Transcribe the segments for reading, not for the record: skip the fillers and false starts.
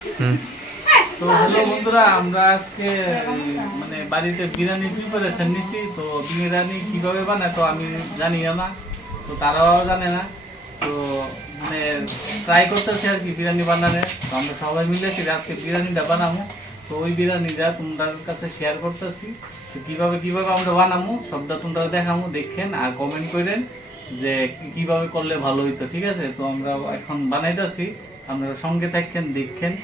তো হ্যালো বন্ধুরা, আমরা আজকে মানে বাড়িতে বিরিয়ানি প্রিপারেশন নিছি। তো বিরিয়ানি কিভাবে বানায় তো আমি জানিও না, তো তারাও জানে না। তো মানে ট্রাই করতেছি আর কি বিরিয়ানি বানানোর। তো আমরা সবাই মিলে আজকে বিরিয়ানিটা বানাবো। তো ওই বিরিয়ানিটা তোমাদের কাছে শেয়ার করতেছি। তো কিভাবে কিভাবে আমরা বানাবো সবটা তোমরা দেখাবো, দেখেন আর কমেন্ট করেন যে কিভাবে করলে ভালো হইতো। ঠিক আছে, তো আমরা এখন বানাইতেছি, আপনারা সঙ্গে থাকেন, দেখেন।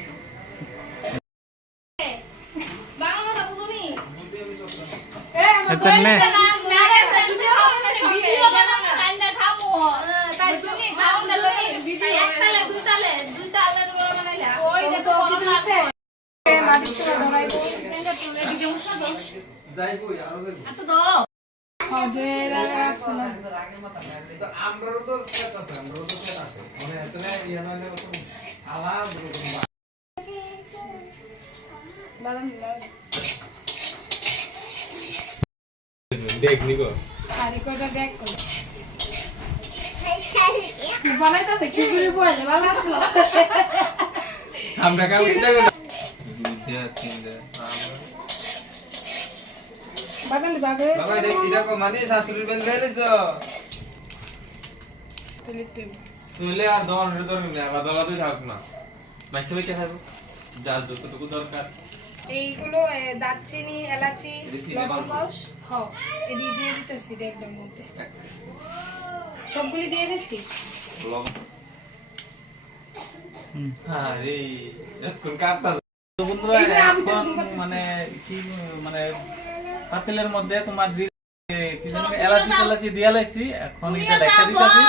দেখনিগো আরে কোটা দেখ কো বানাইতাছে কি করে বলে ভালো আসলো আমরা কাউ চিন্তা করি দুইটা তিনটা বাগান বাগে বাবা এটা কো মানে শাশুড়ি বেল বেলেছো চলে আর দর না আলাদা আলাদা থাক না মাইকে মাইকে খাবো যা যতটুকু দরকার এইগুলো দারচিনি এলাচি লবঙ্গ হ্যাঁ এডি দিয়ে দিতেছি একদম মধ্যে সবগুলি দিয়ে দিছি লবঙ্গ আরে এখন কাটতা। তো বন্ধুরা এখন মানে কি মানে পাতিলের মধ্যে তোমার কি জানি এলাচি দিয়া লাইছি। এখন এটা ঢাকা দিতেছি,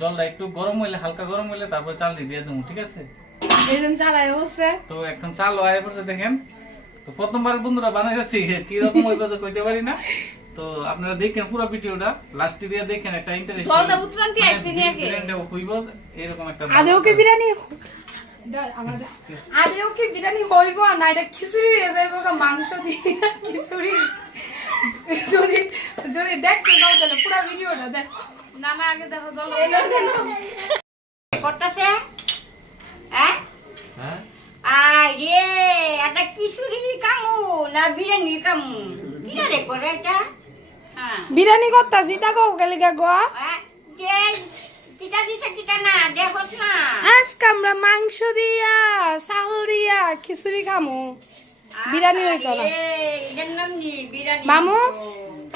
জলটা একটু গরম হইলে, হালকা গরম হইলে তারপর চাল দিয়ে দেবো। ঠিক আছে, এইজন চালাই হচ্ছে তো এখন চাল হয়ে পড়ছে দেখেন। তো প্রথমবার বন্ধুরা বানাই যাচ্ছি, কি রকম হইবে কইতে পারি না। তো আপনারা দেখেন পুরো ভিডিওটা লাস্টে দিয়ে দেখেন, একটা ইন্টারেস্টিং জলটা উতরান্তি আইছে নি আগে বিরিয়ানিটা হইবো এরকম একটা। আদেও কি বিরিয়ানি আমাদের আদেও কি বিরিয়ানি হইব না এটা খিচুড়ি হয়ে যাইব মাংস দিয়ে খিচুড়ি। যদি যদি দেখতে যাও তাহলে পুরো ভিডিওটা দেখো। না না আগে দেখো জল করতেছে হ্যাঁ হ্যাঁ আরে এটা খিচুড়ি কামু না বিরিয়ানি কামু কিনা রে করে এটা হ্যাঁ বিরিয়ানি করতাছি তা কও গেলিগা গোয়া যে কিটা দিছে কিটা না দেখছ না আজকে আমরা মাংস দিয়া চাল দিয়া খিচুড়ি খামু, বিরিয়ানি হইতো না। এটার নাম কি বিরিয়ানি মামু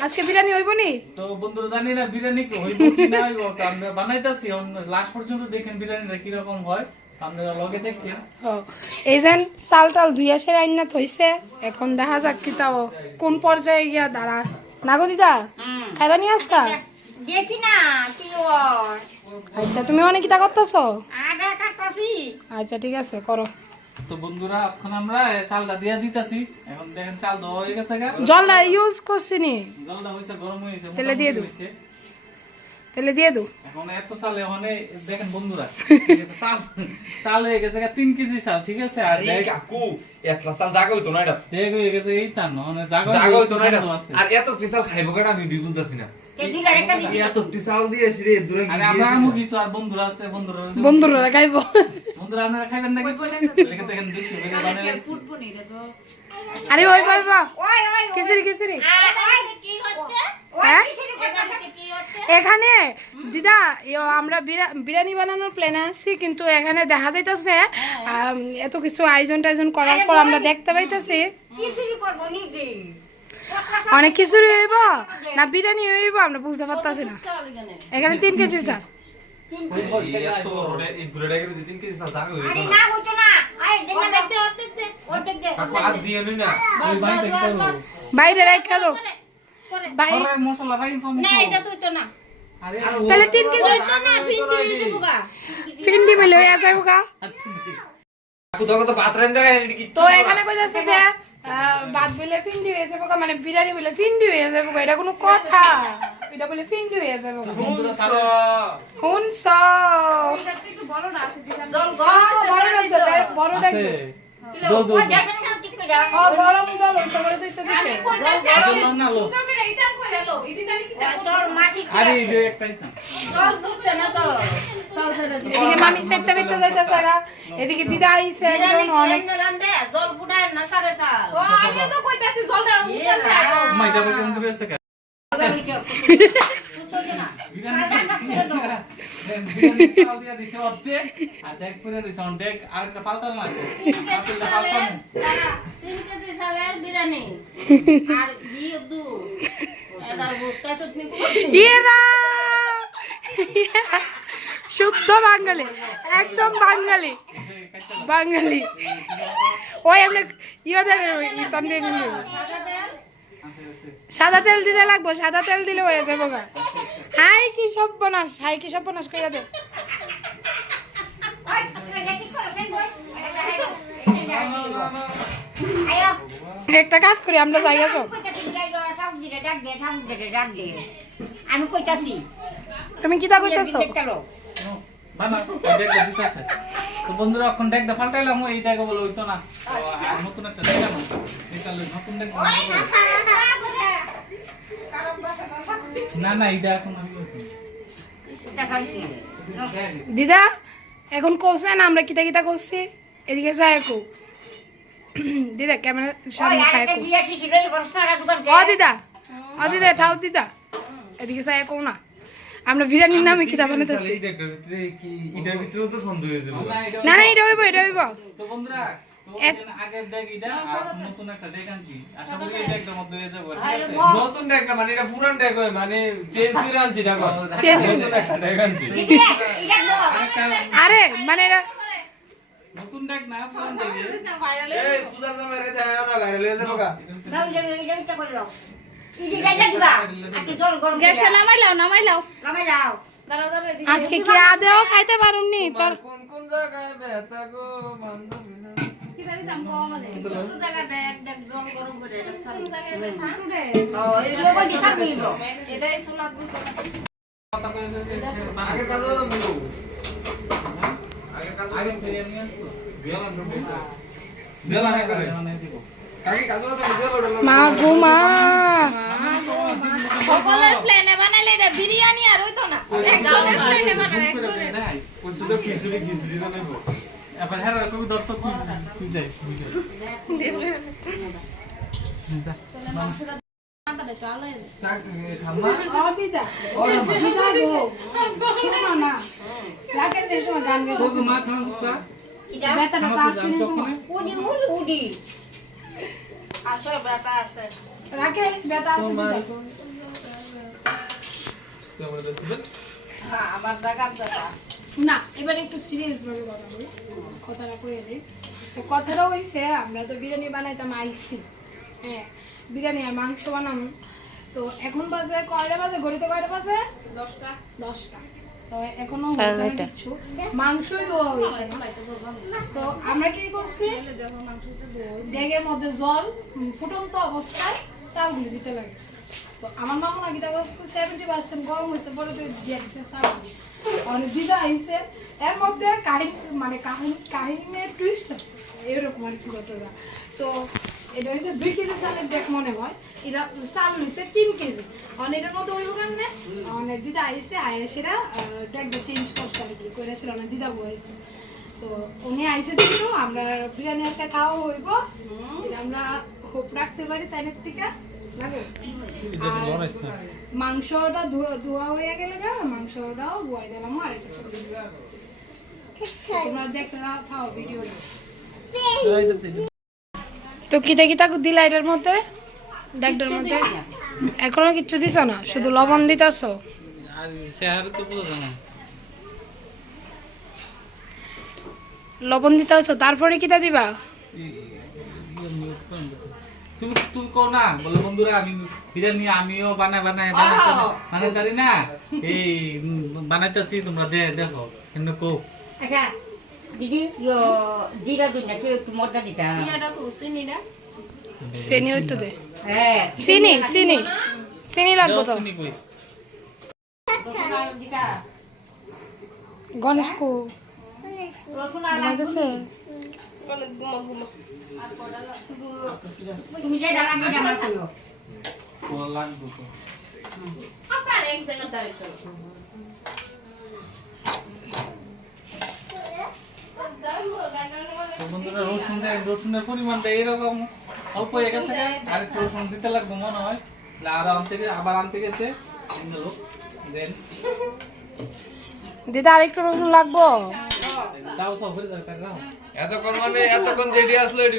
আজকে বিরিয়ানি হইব নি? তো বন্ধুরা জানি না বিরিয়ানি হইব কি না হইব, তো আমরা বানাইতাছি। লাস্ট পর্যন্ত দেখেন বিরিয়ানিটা কি রকম হয়, আপনারা লগে দেখেন। এই যেন চাল টাল ধুইয়া সে রান্না থইছে, এখন দেখা যাক কি তাও কোন পর্যায়ে গিয়া দাঁড়া। নাগো দিদা খাইবা নি আজকা? দেখি না কি হয়। আচ্ছা তুমি অনেক কিটা করতেছো? আদা কাটছি আচ্ছা ঠিক আছে করো। তো বন্ধুরা এখন আমরা চালটা দিয়ে দিতেছি। এখন দেখেন চাল দেওয়া হয়ে গেছে, জলটা ইউজ করছি নি, জলটা হইছে গরম হইছে, তেলে দিয়ে দু, হইছে। তেলে দিয়ে দু। এখন এত চাল এখানে দেখেন বন্ধুরা, চাল চাল হয়ে গেছে 3 কেজি চাল। ঠিক আছে, আর এই কাকু এতলা চাল জাগা হইতো না এটা দেখ হয়ে গেছে এই তা মানে জায়গা হইতো না এটা। আর এত পিসাল খাইবো কেডা আমি বুঝতাছি না। এত পিসাল দিয়ে রে দূরে আরে গিয়ে আমরা আমু কিছু আর বন্ধুরা আছে, বন্ধুরা খাইবো। বন্ধুরা আপনারা খাইবেন নাকি? লেখে দেখেন বেশি করে বানাইছি। ফুটবনি রে তো আরে ওই বাবা ওই ওই খিচুড়ি খিচুড়ি কি হচ্ছে হ্যাঁ খিচুড়ি করতেছে কি হচ্ছে এখানে দিদা আমরা বিরিয়ানি বানানোর প্ল্যান আছি, কিন্তু এখানে দেখা যাইতেছে এত কিছু আয়োজন টায়োজন করার পর আমরা দেখতে পাইতেছি খিচুড়ি করব নাকি অনেক খিচুড়ি হইব না বিরিয়ানি হইব আমরা বুঝতে পারতাছি না। এখানে 3 কেজি চাল। এত বড় এই দূরে ডেকে 3 কেজি চাল জাগা হইতো আরে না। না হচ্ছে না আরে দেখতে অর্ধেক দে কাকু আর দিয়ে নি না ওই বাইরে করব বাইরে রাখা দাও ভাই, আরে মশলা ভাই ফোন না এটা তুই তো না আরে তাহলে 3 কেজি না ভিন্ডি দিবগা ফিন্ডি মিলে হয়ে যাইব গা। কাকু তো ভাত রান্না দেয় কি তো এখানে কইতাছে যে ভাত বলে ফিন্ডি হয়ে যাবে মানে বিরিয়ানি বলে ফিন্ডি হয়ে যাবে, এটা কোনো কথা? এটা বলে ফিন্ডি হয়ে যাবে বন্ধুরা সারা হুনছ একটু বড় না আছে জল বড়টা আছে একটু দো দো দেখেন না ঠিক করে গরম জল হইছে বলে তো দিছে। না লো তোর মাটি আরে এই যে একটাই না জল ফুটছে না তো এদিকে মামি সেটটা বেটে যাইতেছে গা, এদিকে দিদা আইছে একজন অনেক জল ফুটায় না সারে চাল ও আগে তো কইতাছি জল দাও মাইটা বলে কোন দূরে আছে কা বিরানি চাল দিয়া দিছে অর্ধেক আর দেখ পুরো দিছে অর্ধেক আর একটা পাল্টাল না পাল্টাল 3 কেজি চালের বিরিয়ানি আর ঘি দু এটার ভুক্তা চটনি ইয়েরা শুদ্ধ বাঙালি, একদম বাঙালি বাঙালি। ওই এমনি ইয়ে দেবে ইতান দিয়ে নিলে সাদা তেল দিতে লাগবো, সাদা তেল দিলে হয়ে যাবো গা। হাই কি সর্বনাশ, হাই কি সর্বনাশ করে দে। একটা কাজ করি আমরা জায়গা সব, আমি কইতাছি তুমি কিটা কইতাছো? বানা ডেক দিতেছে তো বন্ধুরা এখন ডেকটা পাল্টাইলাম এই ডেক বলে হইতো না তো আর নতুন একটা ডেক আনো এটা নতুন ডেক না না এটা এখন আমি দিদা এখন কোসেন আমরা কিটা কিটা করছি, এদিকে যায় কো দিদা ক্যামেরা সামনে যায় কো। ও দিদা, ও দিদা ঠাও দিদা, এদিকে যায় কো না আমরা বিরিয়ানির নামে কিটা বানাইতেছি। এটার ভিতরেও তো সন্দেহ হয়ে যাবে না না এটা হইব, এটা হইব। তো বন্ধুরা তো আগের ডেক এটা আর নতুন একটা ডেক আনছি, আশা করি এই ডেকটার মধ্যে হয়ে যাবে, ঠিক আছে? নতুন ডেক না মানে এটা পুরান ডেক হয় মানে চেঞ্জ করে আনছি দেখো Change নতুন একটা ডেক আনছি আরে মানে এটা নতুন ডেক না পুরান ডেক এই পূজার নামে রে যায় না বাইরে লয়ে যাবো গা গ্যাসটা নামাইলাও, নামাইলাও। আজকে কি আদেও খাইতে পারুমনি তোর কোন কোন জায়গায় ব্যথা গো বান্ধবী না কথা কই আগে কাজ হলো মুগো আগে কাজ আগে বিরিয়ানি আসতো দেলা না করে মানে দিব কাকে কাজ হলো মুগো মা গো মা সকলের প্ল্যানে বানাইলে এটা বিরিয়ানি আর হইতো না একজনের প্ল্যানে বানাও একজনের ওই শুধু খিচুড়ি খিচুড়ি না নেব এবার হেরা কবি দর্শক তুই যাই ঠাম্মা ও দিদা, দিদা গো শোনো না রাকে সে সময় গান ও গাইতেছে মা খানা দুটা বেতাটা তো আসছে না তোমার রাকে বেতা আছে দিদা না এবার একটু সিরিয়াস ভাবে কথা বলি, কথাটা কয়ে দিই। তো কথাটা হইছে আমরা তো বিরিয়ানি বানাইতাম আইসি, হ্যাঁ বিরিয়ানি আর মাংস বানাম। তো এখন বাজে কয়টা বাজে, ঘড়িতে কয়টা বাজে? 10টা। তো এখনো হইছে না কিছু, মাংসই দেওয়া হয়েছে না। তো আমরা কি করছি, ডেগের মধ্যে জল ফুটন্ত অবস্থায় চালগুলি দিতে লাগে। তো আমার মামা নাকি দেখা যাচ্ছে 70% গরম হয়েছে, পরে তো দিয়ে দিচ্ছে চালগুলি। অনেক দিদা আইছে, এর মধ্যে কাহিনীর টুইস্ট আছে এরকম আর কি ঘটনা। তো এটা হচ্ছে 2 কেজি চালের ডেক মনে হয়, এটা চাল হয়েছে 3 কেজি। এটার মধ্যে ওই কারণে অনেক দিদা আইছে, সেটা ডেকটা চেঞ্জ করছে আর কি করে আসলে অনেক দিদা বয়েছে। তো উনি আইসে দিল, আমরা বিরিয়ানি একটা খাওয়া হইব, এটা আমরা হোপ রাখতে পারি তাই না টিকা লাগে। আর মাংসটা ধোয়া হয়ে গেলে মাংসটাও বয়ে দিলাম আর একটা তোমরা দেখতে খাও ভিডিও। তো কিতা কিতা দিলা এটার মধ্যে, ডেকটার মধ্যে এখনো কিচ্ছু দিছ না, শুধু লবণ দিতেছ। আর শেয়ার তো বুঝো না লবণ দিতেছ, তারপরে কিতা দিবা? তুমি তুই কও না বলে বন্ধুরা আমি বিরিয়ানি আমিও বানাই পারি না, এই বানাইতেছি তোমরা দেখো কিন্তু কও দিদি জিরা দিন না একটু মজা দিতা চিনি হইতো দে, হ্যাঁ চিনি চিনি চিনি লাগবো তো। চিনি কই গণেশ কো রসুন ঘুমাইতেছে? তুমি যে ডালা দিয়ে আমার কইও ও লাগবো তো আবার এক জায়গা দাঁড়াইছো বন্ধুরা রসুনের পরিমাণটা এরকম অল্প হয়ে গেছে, আর একটু রসুন দিতে লাগবে মনে হয়, আর আবার আনতে গেছে দেন দিদা আরেকটু রসুন লাগবো। দাও সব হয়ে যাবে দাও। এতক্ষণ যেটি আসলো এটি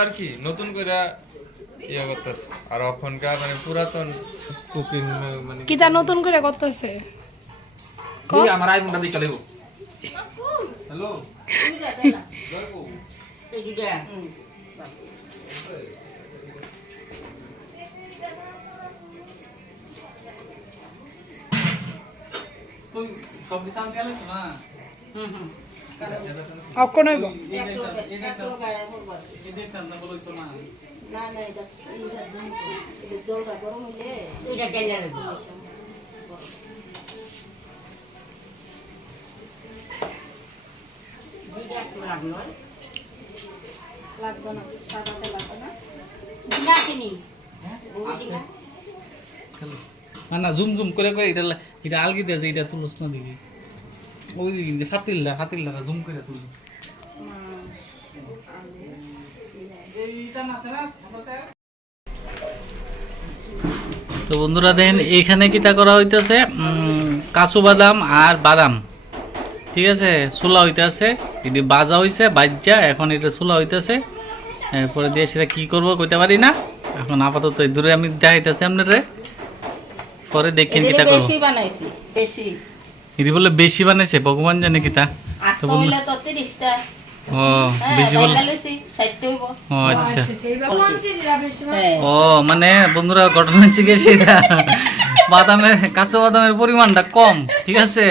আর কি নতুন করে ইয়ে করতেছে, আর এখনকার মানে পুরাতন কুকিং মানে কিটা নতুন করে করতেছে। আমার আইফোনটা দিকে লাগবো। হ্যালো এই দুটা তুই সবজি চাল দিয়ে আলিস না? অক্ষণ হইব। এই দেখতাম না বলো তো না। এটা টেন্ডার দুইটা একটু লাগলো লাগবে না, সাদাতে লাগবে না। দিনা কিনি দিনা না না জুম জুম করে করে এটা আলগি দিয়ে যে এটা তুলস না দেখি ওই যে ফাতিল্লা জুম করে তুলি তো বন্ধুরা দেখেন এখানে কিটা করা হইতেছে কাজু বাদাম আর বাদাম, ঠিক আছে, চুলা হইতেছে, এটি বাজা হইছে বাজ্যা, এখন এটা চুলা হইতেছে, পরে দিয়ে সেটা কি করবো কইতে পারি না এখন, আপাতত দূরে আমি দেখাইতেছি আপনারে, পরে দেখেন কিটা করবো। বেশি বানাইছি, বেশি। এটি বলে বেশি বানাইছে, ভগবান জানে কিতা। আজকে হইলে তো 30টা। ও বেশি বলে, লইছি 60 হইব। ও আচ্ছা, হ্যাঁ। ও মানে বন্ধুরা ঘটনা হচ্ছে গিয়ে সেটা কাঁচা বাদামের পরিমাণটা কম, ঠিক আছে,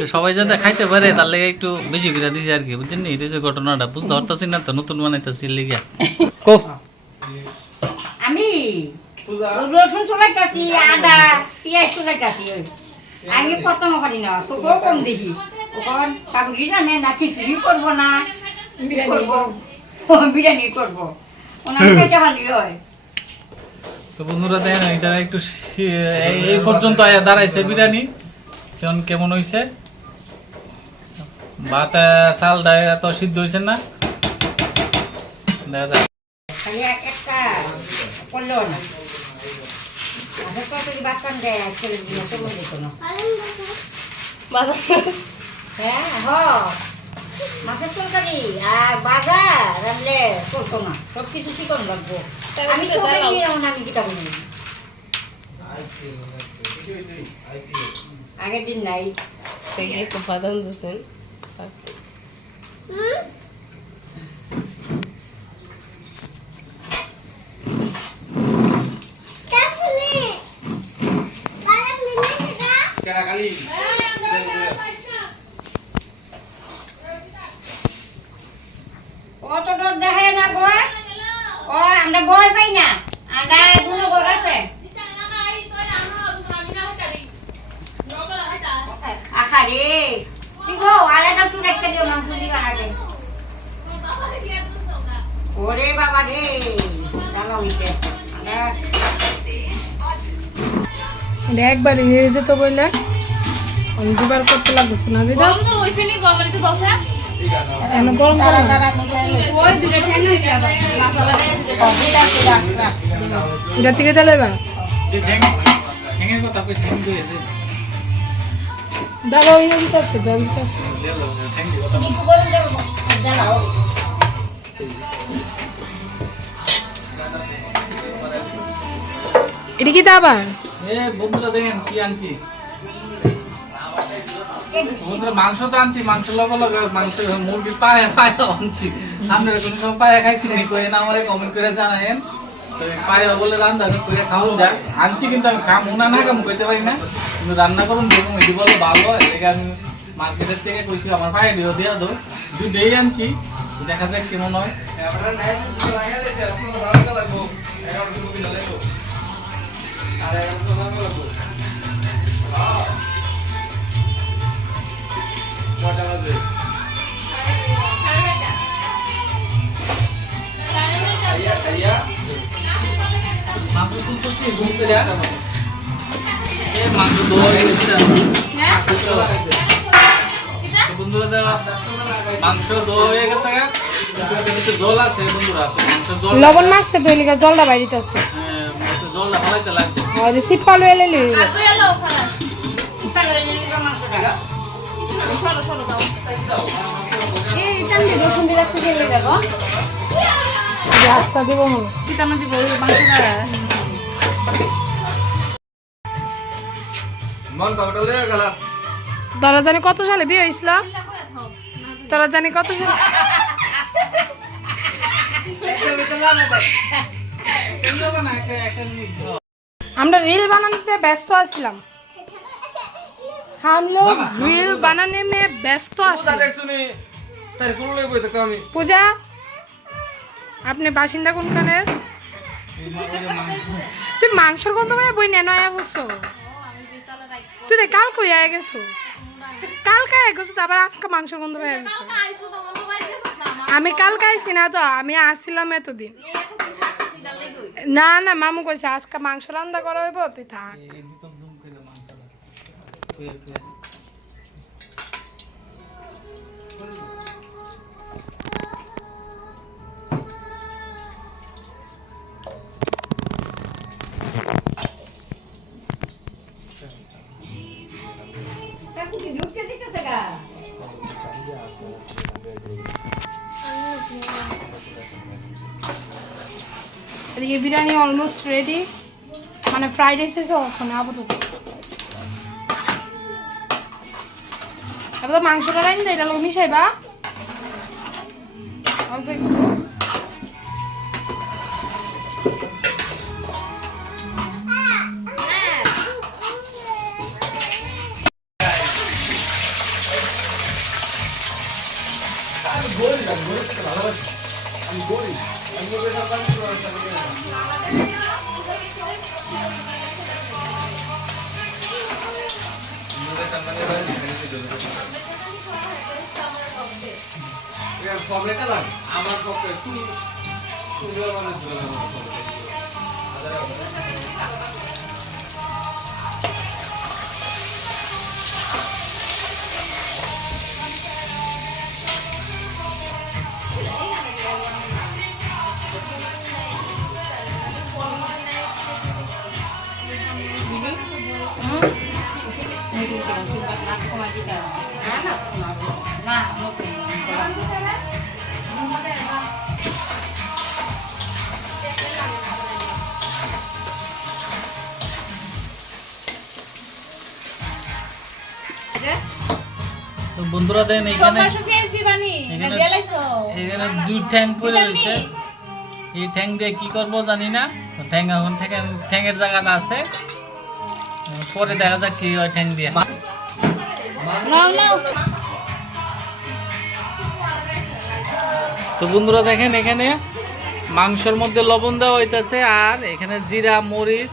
তো সবাই যাতে খাইতে পারে তার লেগে একটু বেশি করে দিছে আর কি, বুঝছেন নি, এটা হচ্ছে ঘটনাটা, বুঝতে পারতাছি না তো, নতুন বানাইতেছি লিগা। কো আমি রসুন চলাইতেছি, আদা পেঁয়াজ চলাইতেছি, আমি প্রথম করি না, চোখও কম দেখি, ওখান কাবুলি জানে না খিচুড়ি করবো না বিরিয়ানি করবো, ওনার খেতে ভালো হয়। তো বন্ধুরা দেখেন এটা একটু এই পর্যন্ত আয়া দাঁড়াইছে বিরিয়ানি, কেমন কেমন হইছে, ভাত চালটা এত সিদ্ধ হয়েছে না, দেখা যাক। খালি একটা করলো না, তরকারি বাচ্চান দেয় ছেলে দিয়ে তেমন দিত না। হ্যাঁ হ মাছের তরকারি আর বাজার রাখলে করতো না, সব কিছু শিখন লাগবো। আমি সবাই আমি কিতা বলি আগের দিন নাই বাদাম দিছেন। কালি অত ডর দেখে না গয়, ও আমরা বই পাই না, আমরা কোনো ঘর আছে আখারে ঠিক আলাদা একটু রেখে দিও মাংস দিবা আগে। ওরে বাবা রে জানো হইতে একবার ইয়ে যেত বললে দুবার করতে লাগছে না দিদা, গরম তো হইছে নি, গরম একটু বসা। এখন গরম করে ওই দুটো ঠ্যাং হইছে আবার। মশলা দিয়ে এটা থেকে তাহলে এবার হ্যাঙ্গের কথা কই থ্যাংক ইউ এসে দাদা ইয়ে দিতেছে জল দিতেছে। থ্যাংক ইউ কথা একটু গরম দেবো জানাও এটা কি আবার এ বন্ধুরা দেখেন কি আনছি, বন্ধুরা মাংস তো আনছি, মাংস লগে লগে মাংস মুরগির পায়ে পায়ে আনছি, আপনারা কোনো সময় পায়ে খাইছি নি কই না আমারে কমেন্ট করে জানায়েন, তো পায়ে বলে রান্না করে খাওয়া যায়, আনছি কিন্তু আমি খাম না না কাম কইতে পারি না, কিন্তু রান্না করুন দেখুন এটি বলে ভালো, এদিকে আমি মার্কেটের থেকে কইছি আমার পায়ে দিও দিয়া দো দুইটাই আনছি, দেখা যাক কেমন হয়। আপনারা নাই শুধু লাগালে যে আপনারা ভালো লাগবো 11 কিলো কিলো লাগবো আর 11 কিলো লাগবো হ্যাঁ কটা বাজে আইয়া মাংস তো কি ঘুরতে যা এ মাংস দোয়া গেছে বন্ধুরা মাংস দোয়া হয়ে গেছে একটু জল আছে বন্ধুরা, তো মাংসের জল লবণ মাখছে তো এলিকা জলটা বাইরিতেছে একটু জলটা ফলাইতে লাগবে। আর সিপাল এলে লই আর তুই এলো ওখানে মাংসটা চলো চলো যাও এই চান্দি রসুন দিয়ে রাখতে গেলে যাবো রাস্তা দেবো মনে কিতানো দিব মাংসটা মন কাউটা লয়ে গেল তোরা জানি কত সালে বিয়ে হয়েছিল, তোরা জানি কত সালে আমরা রিল বানানোতে ব্যস্ত আছিলাম, हम लोग रील बनाने में ব্যস্ত আছি। দেখছুনি তার কোন লই বই তো আমি পূজা আপনি বাসিন্দা কোনখানের? তুই মাংসর গন্ধ পাই বই নেন আয়া বসছো, তুই দেখ কাল কই আয়া গেছো, কালকে আয়া গেছো আবার আজকে মাংসর গন্ধ পাই গেছো। আমি কালকে আইছি না তো, আমি আসছিলাম এতদিন। না না মামু কইছে আজকে মাংস রান্না করা হইব, তুই থাক। ঢুকতে দিতেছে গা এদিকে বিরিয়ানি অলমোস্ট রেডি, মানে ফ্রাইড রাইস হয়েছে ওখানে আপাতত। এবার মাংসটা রাইন এটা লোক মিশাইবা অল্প একটু। আমার পক্ষে তো বন্ধুরা দেন এখানে এখানে দুই ঠ্যাং পড়ে রয়েছে, এই ঠ্যাং দিয়ে কি করবো জানি না। তো ঠ্যাং এখন ঠ্যাংয়ের জায়গাটা আছে, পরে দেখা যাক কি হয় ঠ্যাং দিয়ে। তো বন্ধুরা দেখেন এখানে মাংসের মধ্যে লবণ দেওয়া হইতেছে, আর এখানে জিরা মরিচ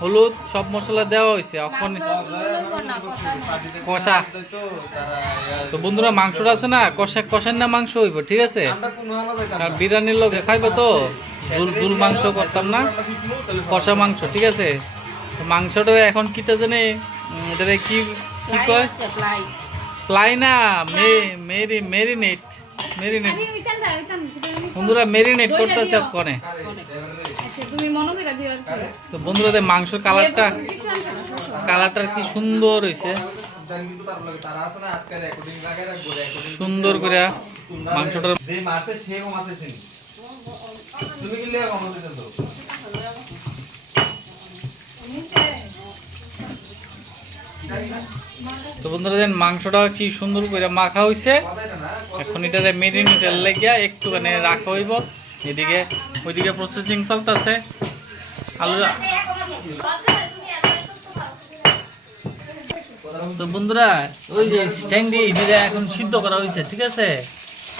হলুদ সব মশলা দেওয়া হয়েছে। এখন কষা, তো বন্ধুরা মাংসটা আছে না কষার না মাংস হইব, ঠিক আছে। আর বিরিয়ানির লোক খাইবো তো ঝুল ঝুল মাংস করতাম না, কষা মাংস, ঠিক আছে। তো মাংসটা এখন কিতা জানে এটা কি কি কয়, প্লাই না মেরিনেট বন্ধুরা, মেরিনেট করতেছে কনে। তো বন্ধুরা মাংসের কালারটা কি সুন্দর হয়েছে, সুন্দর করে মাংসটা। তো বন্ধুরা দেন মাংসটা কি সুন্দর করে মাখা হয়েছে, এখন এটা মেরিনেটের লেগিয়া একটুখানি রাখা হইব। এদিকে ওইদিকে প্রসেসিং চলতেছে আলু। তো বন্ধুরা ওই যে স্ট্যাং দিয়ে এটা এখন সিদ্ধ করা হয়েছে, ঠিক আছে।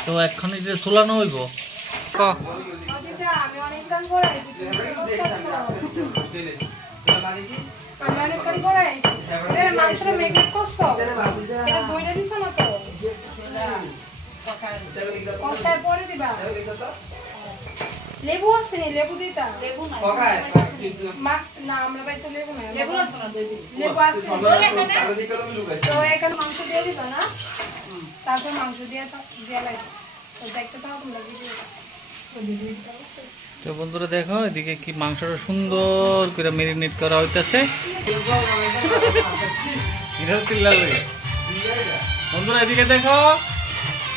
তো এখন এটা চুলানো হইব। লেবু আছে নি, লেবু দিতা না আমরা বাড়িতে লেবু নাই, লেবু আছে তো এখানে মাংস দিয়ে দিবা না, তারপর মাংস দিয়ে লাগবে। তো দেখতে পাও তোমরা ভিডিওটা। তো বন্ধুরা দেখো এদিকে কি মাংসটা সুন্দর করে ম্যারিনেট করা হইতেছে। বন্ধুরা এদিকে দেখো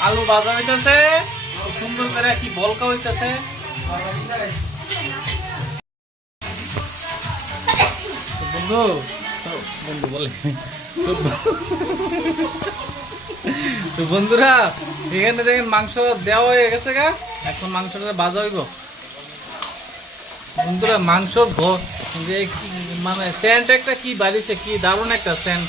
আলু ভাজা হইতেছে সুন্দর করে, কি বলকা হইতেছে। বন্ধু বন্ধু বলে তো বন্ধুরা এখানে দেখেন মাংস দেওয়া হয়ে গেছে গা, এখন মাংসটা ভাজা হইব। বন্ধুরা মাংস যে মানে সেন্ট একটা কি বাড়িছে, কি দারুণ একটা সেন্ট।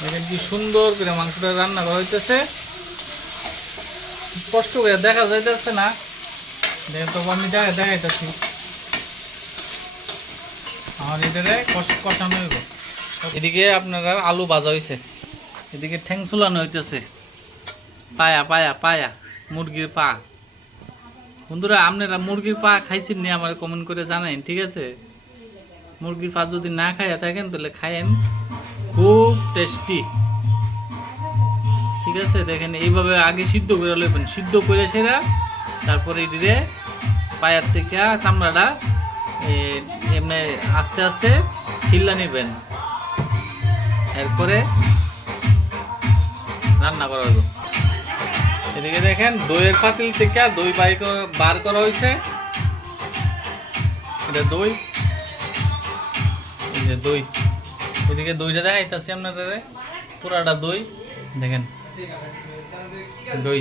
দেখেন কি সুন্দর করে মাংসটা রান্না করা হইতেছে, কষ্ট করে দেখা যাইতেছে না, দেখেন তো আমি দেখাইতেছি। আমার এটারে কষানো হইব। এদিকে আপনারা আলু ভাজা হয়েছে, এদিকে ঠ্যাং চুলানো হইতেছে, পায়া পায়া পায়া মুরগির পা। বন্ধুরা আপনারা মুরগির পা খাইছেন নি আমার কমেন্ট করে জানাইন, ঠিক আছে? মুরগির পা যদি না খাইয়া থাকেন তাহলে খাইয়েন, খুব টেস্টি, ঠিক আছে? দেখেন এইভাবে আগে সিদ্ধ করে লইবেন, সিদ্ধ করে সেরা তারপরে এটিরে পায়ের থেকে চামড়াটা এমনি আস্তে আস্তে ছিল্লা নেবেন, এরপরে রান্না করা হইব। এদিকে দেখেন দইয়ের পাতিল থেকে দই বার করা হয়েছে, এটা দই, এই যে দই। এদিকে দইটা দেখাইতেছি আপনাদের, পুরাটা দই দেখেন, দই।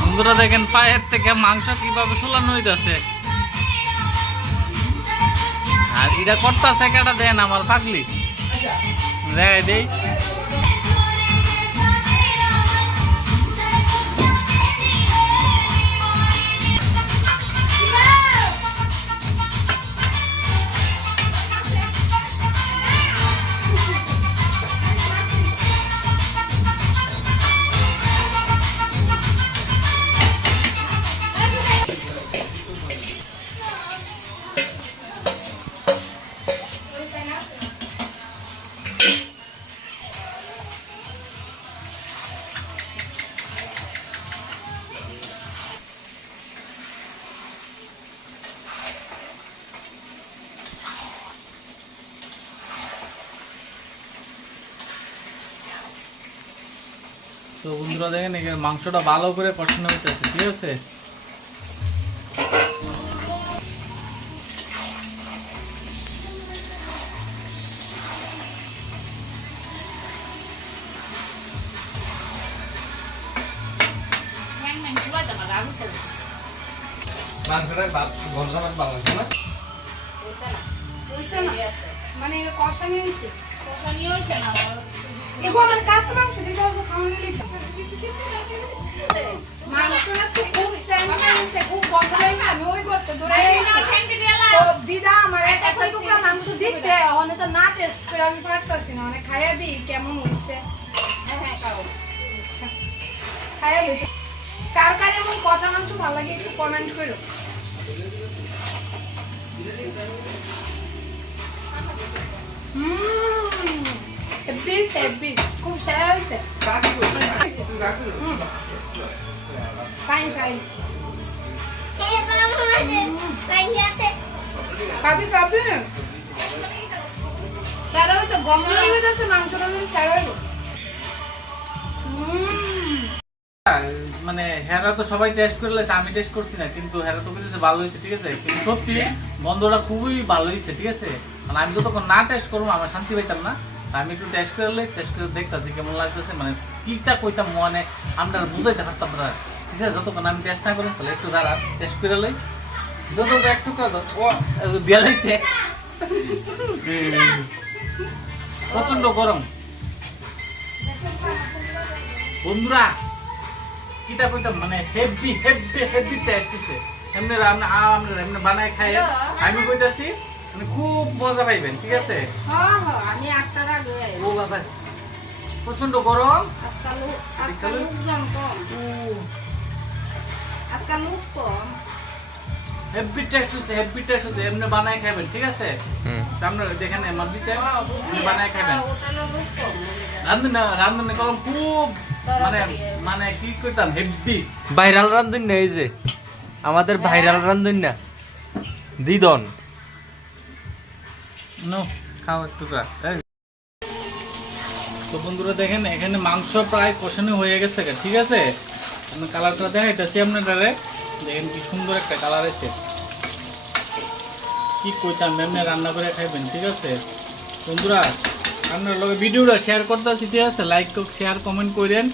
বন্ধুরা দেখেন পায়ের থেকে মাংস কিভাবে সোলানো হইতেছে, আর এটা করতেছে কেটা দেন আমার পাগলি দেয় দেই। তো বন্ধুরা দেখেন এখানে মাংসটা ভালো করে কষানো হইতেছে, ঠিক আছে? মানে কষানি হয়েছে, কখনই হইছে না আমার। এগো আমার কাঁচা মাংস দিতে হবে খাওয়ানো লিখে মাংসটা তো খুব স্যান্ডি হয়েছে, খুব বন্ধ হয়েছে, আমি ওই করতে দৌড়াই তো দিদা আমার একটা টুকরা মাংস দিচ্ছে, অনেক তো না টেস্ট করে আমি পারতেছি না, অনেক খাইয়া দিই কেমন হয়েছে। হ্যাঁ খাও। আচ্ছা খাইয়া দিই, কার কার এমন কষা মাংস ভালো লাগে একটু কমেন্ট করো। খুব সেরা হয়েছে, ফাইন ফাইন। খাবি খাবি সেরা হয়েছে, গন্ধ হয়ে যাচ্ছে মাংসটা, সেরা হইব। মানে হেরা তো সবাই টেস্ট করে লেছে, আমি টেস্ট করছি না, কিন্তু হেরা তো বলেছে ভালো হয়েছে, ঠিক আছে? কিন্তু সত্যি গন্ধটা খুবই ভালো হয়েছে, ঠিক আছে? মানে আমি যতক্ষণ না টেস্ট করবো আমার শান্তি পাইতাম না, আমি একটু টেস্ট করে দেখতেছি কেমন লাগতেছে, মানে কিটা কইতাম মানে আমরা বুঝাইতে পারতাম না, ঠিক আছে? যতক্ষণ আমি টেস্ট না করলাম তাহলে একটু দাঁড়া টেস্ট করে লই, যত একটু করে ও দিয়া লাইছে প্রচন্ড গরম বন্ধুরা, কিটা কইতাম মানে হেভি হেভি হেভি টেস্ট হচ্ছে। এমনি রান্না আমরা এমনি বানাই খাই, আমি কইতাছি মানে খুব মজা পাইবেন, ঠিক আছে? আমি 8টার আগে ও বাবা প্রচন্ড গরম, আজকাল লোকজন কম, আজকাল লোক কম। হেভি টেস্ট হচ্ছে, এমনি বানাই খাইবেন, ঠিক আছে? আমরা দেখেন আমার দিছে বানাই খাইবেন। রান্ধন কলম খুব মানে মানে কি করতাম হেভি ভাইরাল রান্ধুন না, এই যে আমাদের ভাইরাল রান্ধুন না দিদন। নো খাও একটু। তো বন্ধুরা দেখেন এখানে মাংস প্রায় কষানো হয়ে গেছে, ঠিক আছে? আমি কালারটা দেখাইতেছি আপনারা, দেখেন কি সুন্দর একটা কালার আছে। কি কইতাম এমনি রান্না করে খাইবেন, ঠিক আছে বন্ধুরা? আপনার লগে ভিডিওটা শেয়ার করতেছি, ঠিক আছে? লাইক শেয়ার কমেন্ট করেন,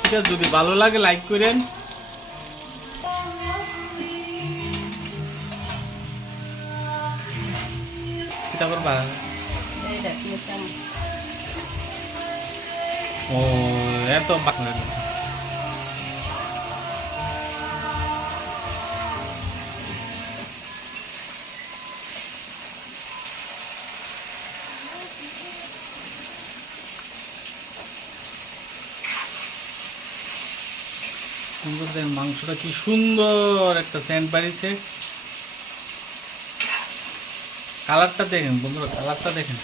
ঠিক আছে? যদি ভালো লাগে লাইক করেন। কিটা করবা? ও এত বাকনা মাংসটা কি সুন্দর একটা সেন্ট বাড়িছে। কালারটা দেখেন বন্ধুরা, কালারটা দেখেন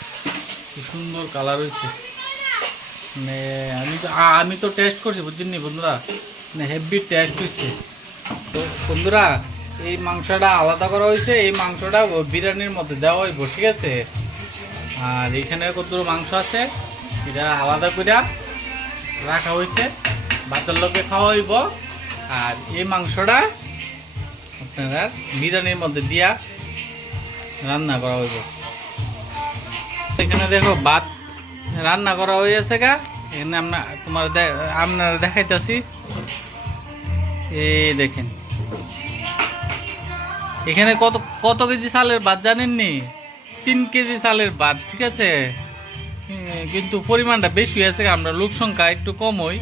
কি সুন্দর কালার হয়েছে। মানে আমি তো টেস্ট করছি বুঝছেন বন্ধুরা, মানে হেভি টেস্ট হচ্ছে। তো বন্ধুরা এই মাংসটা আলাদা করা হয়েছে, এই মাংসটা বিরিয়ানির মধ্যে দেওয়া হইব, ঠিক আছে? আর এইখানে কতগুলো মাংস আছে এটা আলাদা করে রাখা হয়েছে, ভাতের লোকে খাওয়া হইব। আর এই মাংসটা আপনারা বিরিয়ানির মধ্যে দিয়া রান্না করা হইব। এখানে দেখো ভাত রান্না করা হয়েছে গা, এখানে আপনারা দেখাইতেছি। এই দেখেন এখানে কত কেজি চালের ভাত জানেননি? 3 কেজি চালের ভাত, ঠিক আছে? কিন্তু পরিমাণটা বেশি হয়েছে, আমরা লোক সংখ্যা একটু কম হই।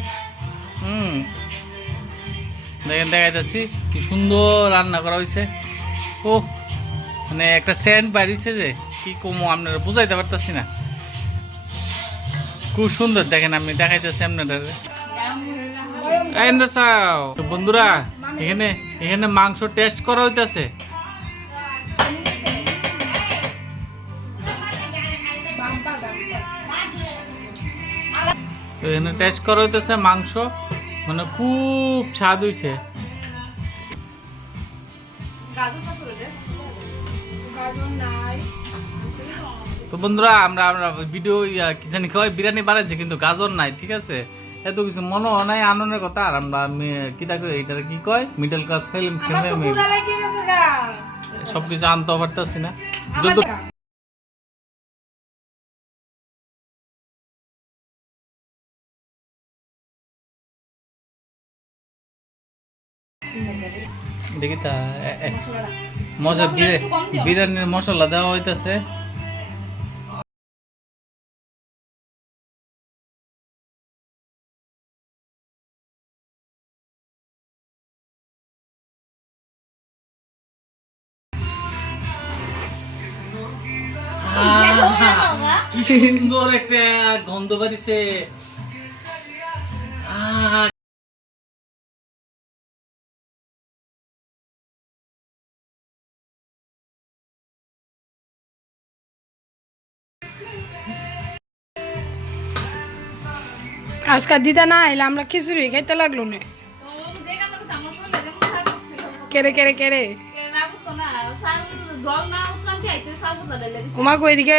দেখেন দেখাইতেছি কি সুন্দর রান্না করা হয়েছে। ও মানে একটা সেন্ট বাড়িছে যে কি কমো আপনারা বুঝাইতে পারতেছি না, খুব সুন্দর। দেখেন আমি দেখাইতেছি আপনাদের। বন্ধুরা এখানে মাংস টেস্ট করা হইতেছে। এখানে টেস্ট করা হইতেছে মাংস, মানে খুব স্বাদ হইছে। তো বন্ধুরা আমরা ভিডিও কি জানি কয় বিরিয়ানি বানাইছে কিন্তু গাজর নাই, ঠিক আছে? এত কিছু মনে হয় নাই আনন্দের কথা। আর আমরা কিটা কই এটা কি কয় মিডল ক্লাস ফিল্ম সবকিছু আনতে পারতেছি না। দেখি তা মজা বিরিয়ানির মশলা দেওয়া হইতেছে। কি সুন্দর একটা গন্ধ বাড়িছে। আজকাল দিদা না এলে আমরা খিচুড়ি খাইতে লাগলো না। কেড়ে কেড়ে কেড়ে ওমাকে ওইদিকে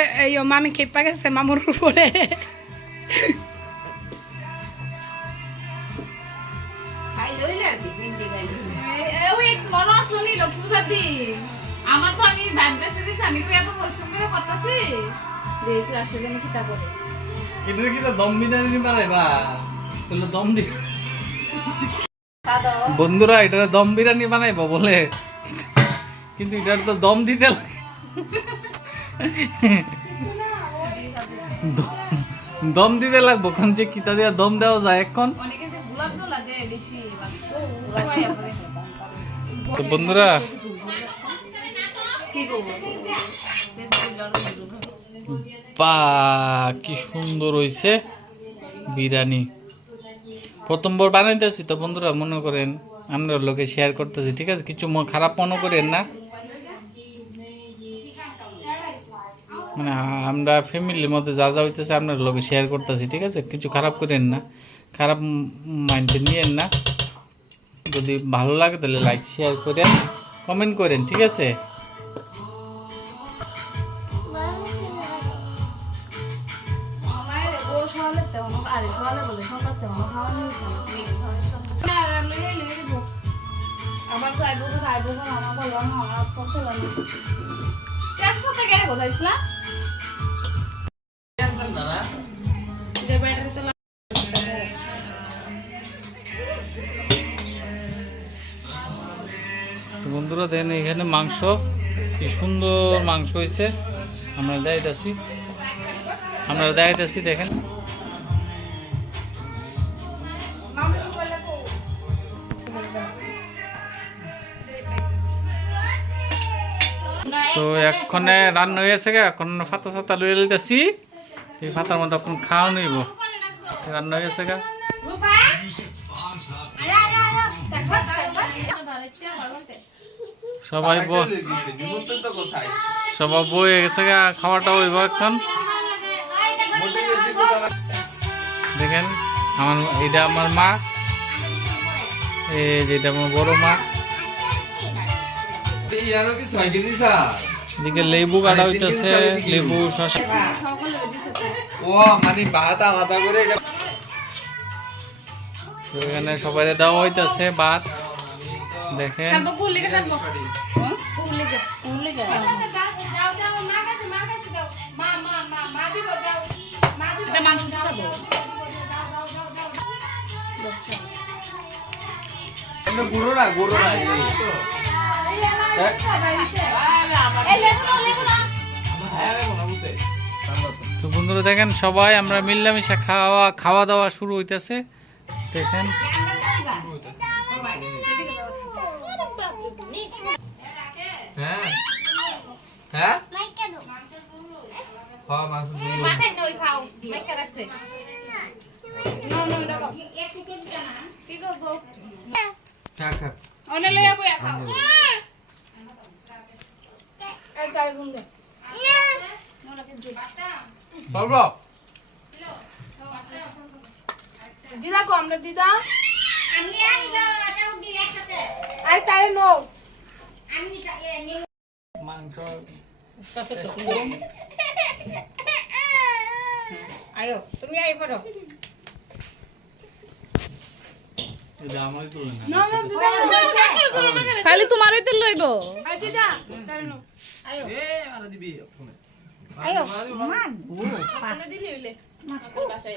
মামি খেপা গেছে মামুর উপরে। আমার তো আমি আমি তো এত পরিশ্রম করে করতেছি দেখি আসলে আমি কিতা করে এটা কি দম বিরিয়ানি বানাইবা? তাহলে দম দি বন্ধুরা এটা দম বিরিয়ানি বানাইবা বলে, কিন্তু এটার তো দম দিতে লাগে। দম দিতে লাগবো কোন যে কিতা দিয়া দম দেওয়া যায় এখন। অনেকে যে গোলাপ জল আছে বেশি তো বন্ধুরা বা কি সুন্দর হইছে বিরিয়ানি। প্রথমবার বানাইতেছি তো বন্ধুরা, মনে করেন আমরা লোকে শেয়ার করতেছি, ঠিক আছে? কিছু খারাপ মনে করেন না, মানে আমরা ফ্যামিলির মধ্যে যা যা হইতেছে আপনার লোকে শেয়ার করতেছি, ঠিক আছে? কিছু খারাপ করেন না, খারাপ মাইন্ডে নিয়েন না। যদি ভালো লাগে তাহলে লাইক শেয়ার করেন, কমেন্ট করেন, ঠিক আছে? আমার তো আইবো আমার বললো আমার পছন্দ না। তেজপাতা কেন কোথাইছ না যে ব্যাটারিতে তো বন্ধুরা দেখেন এখানে মাংস, কি সুন্দর মাংস হয়েছে। আমরা দেখাইতেছি দেখেন। তো এক্ষণে রান্না হয়েছে, এখন ফাতা সাতা লইয়ে লইতেছি। এই ফাতার মধ্যে এখন খাওয়া নইব, রান্না হয়েছে গা। সবাই সবাই বয়ে গেছে গা, খাওয়াটা হইব এখন। দেখেন এটা আমার মা, এই যেটা আমার বড় মা। এদিকে লেবু কাটা হইতেছে, লেবু শসা। তো এখানে সবাই দেওয়া হইতেছে ভাত, দেখেন। তো বন্ধুরা দেখেন সবাই আমরা মিল্লামিশা খাওয়া দাওয়া শুরু হইতেছে, দেখেন। মাথায় নই খাও মাইকা রাখছে কি করবো অনে লইয়া বইয়া খাও এই তার গুন দে বাবা দিদা কো আমরা দিদা আরে তারে নো মাংস আয়ো তুমি আই পড়ো। এটা আমারই তো না। না না দিদা খালি তোমারই তো লইব আই দিদা তারে নো আয়ো আপনি দিলি হইলে মাকার বাসায়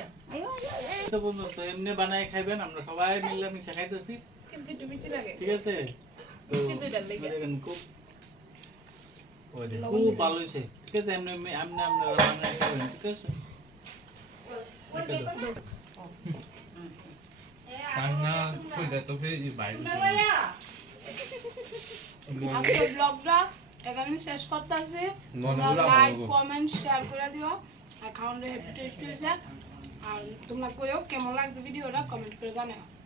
তো বন্ধু তো এমনি বানায় খাইবেন, আমরা সবাই মিল্লামিশা খাইতেছি, কিন্তু একটু মিষ্টি লাগে ঠিক আছে? তো কিন্তু এটা লেগে দেখেন খুব খুব ভালো হয়েছে, ঠিক আছে? এমনি আপনারা বানায় খাবেন, ঠিক আছে? আজকে ব্লগটা এখানে শেষ করতেছি। লাইক কমেন্ট শেয়ার করে দিও, আর খাওয়ানোর হেপি টেস্ট হয়েছে। আর তোমরা কইও কেমন লাগছে ভিডিওটা, কমেন্ট করে জানাও।